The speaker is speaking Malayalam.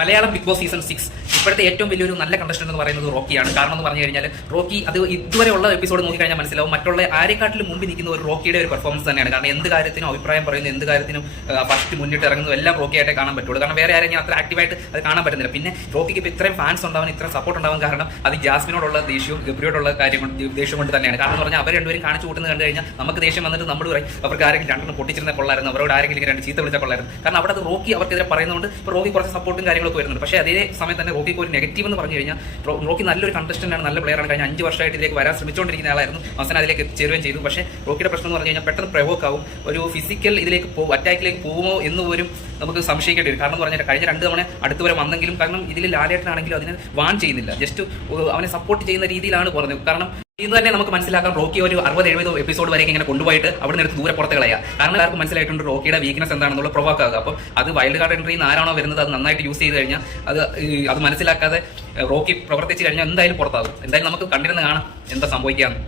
മലയാളം ബിഗ് ബോസ് സീസൺ 6 ഇപ്പോഴത്തെ ഏറ്റവും വലിയൊരു നല്ല കണ്ടസ്റ്റന്റ് എന്ന് പറയുന്നത് റോക്കിയാണ്. കാരണം എന്ന് പറഞ്ഞു കഴിഞ്ഞാൽ റോക്കി അത് ഇതുവരെയുള്ള എപ്പിസോഡ് നോക്കിക്കഴിഞ്ഞാൽ മനസ്സിലാവും മറ്റുള്ള ആരെക്കാട്ടിലും മുമ്പിൽ നിൽക്കുന്ന ഒരു റോക്കിയുടെ ഒരു പെർഫോമൻസ് തന്നെയാണ്. കാരണം എന്ത് കാര്യത്തിനും അഭിപ്രായം പറയുന്നു, എന്ത് കാര്യത്തിനും ഫസ്റ്റ് മുന്നിട്ട് ഇറങ്ങുന്നു, എല്ലാം റോക്കിയായിട്ടേ കാണാൻ പറ്റുള്ളൂ. കാരണം വേറെ ആരെങ്കിലും അത്ര ആക്റ്റീവായിട്ട് അത് കാണാൻ പറ്റുന്നില്ല. പിന്നെ റോക്കിക്ക് ഇപ്പോൾ ഇത്രയും ഫാൻസ് ഉണ്ടാവാൻ, ഇത്രയും സപ്പോർട്ട് ഉണ്ടാവാൻ കാരണം അത് ജാസ്മിനോടുള്ള ദേഷ്യവും ഗബ്രിയോടുള്ള ദേഷ്യം കൊണ്ട് തന്നെയാണ്. കാരണം എന്ന് പറഞ്ഞാൽ അവർ രണ്ടുപേരും കാണിച്ചു കൂട്ടുന്നത് കണ്ടു കഴിഞ്ഞാൽ നമുക്ക് ദേഷ്യം വന്നിട്ട് നമ്മൾ പറയും അവർക്ക് ആരെങ്കിലും രണ്ടെണ്ണം പൊട്ടിച്ചിരുന്ന കൊള്ളായിരുന്നു, അവരോട് ആരെങ്കിലും രണ്ട് ചീത്ത വിളിച്ച കൊള്ളായിരുന്നു. കാരണം അവിടെ അത് റോക്കി അവർക്കെതിരെ പറയുന്നതുകൊണ്ട് ഇപ്പോൾ റോക്കി കുറച്ച് സപ്പോർട്ടും കാര്യങ്ങളൊക്കെ വരുന്നുണ്ട്. പക്ഷേ അതേ സമയത്ത് തന്നെ റോക്കിക്ക് ഒരു നെഗറ്റീവ് എന്ന് പറഞ്ഞു കഴിഞ്ഞാൽ റോക്കി നല്ലൊരു കണ്ടസ്റ്റന്റ് ആണ്, നല്ല പ്ലെയറാണ്. കഴിഞ്ഞ 5 വർഷമായിട്ട് ഇതിലേക്ക് വരാൻ ശ്രമിച്ചുകൊണ്ടിരിക്കുന്ന ആളായിരുന്നു. അവസാനം അതിലേക്ക് എത്തിച്ചേരുകയും ചെയ്തു. പക്ഷേ റോക്കിയുടെ പ്രശ്നം എന്ന് പറഞ്ഞു കഴിഞ്ഞാൽ പെട്ടെന്ന് പ്രവോക്ക് ആവും, ഒരു ഫിസിക്കൽ ഇതിലേക്ക് അറ്റാക്കിലേക്ക് പോകുമോ എന്ന് പോലും നമുക്ക് സംശയിക്കേണ്ടി വരും. കാരണം എന്ന് പറഞ്ഞാൽ കഴിഞ്ഞ 2 തവണ അടുത്ത് വരെ വന്നെങ്കിലും കാരണം ഇതിൽ ലാലേട്ടനാണെങ്കിലും അതിനെ വാൺ ചെയ്യുന്നില്ല, ജസ്റ്റ് അവനെ സപ്പോർട്ട് ചെയ്യുന്ന രീതിയിലാണ് പറഞ്ഞത്. കാരണം ഇത് തന്നെ നമുക്ക് മനസ്സിലാക്കാം റോക്കി ഒരു 60-70 എപ്പിസോഡ് വരെയൊക്കെ ഇങ്ങനെ കൊണ്ടുപോയിട്ട് അവിടെ നിന്ന് ദൂരെ പുറത്ത് കളയുക. കാരണം എല്ലാവർക്കും മനസ്സിലായിട്ടുണ്ട് റോക്കിയുടെ വീക്ക്നെസ് എന്താണെന്നുള്ള പ്രൊവോക്ക് ആകുക. അപ്പോൾ അത് വൈൽഡ് കാർഡ് എൻട്രിയിൽ നിന്ന് ആരാണോ വരുന്നത് അത് നന്നായിട്ട് യൂസ് ചെയ്ത് കഴിഞ്ഞാൽ അത് മനസ്സിലാക്കാതെ റോക്കി പ്രവർത്തിച്ച് കഴിഞ്ഞാൽ എന്തായാലും പുറത്താകും. എന്തായാലും നമുക്ക് കണ്ടിരുന്ന് കാണാം എന്താ സംഭവിക്കാന്ന്.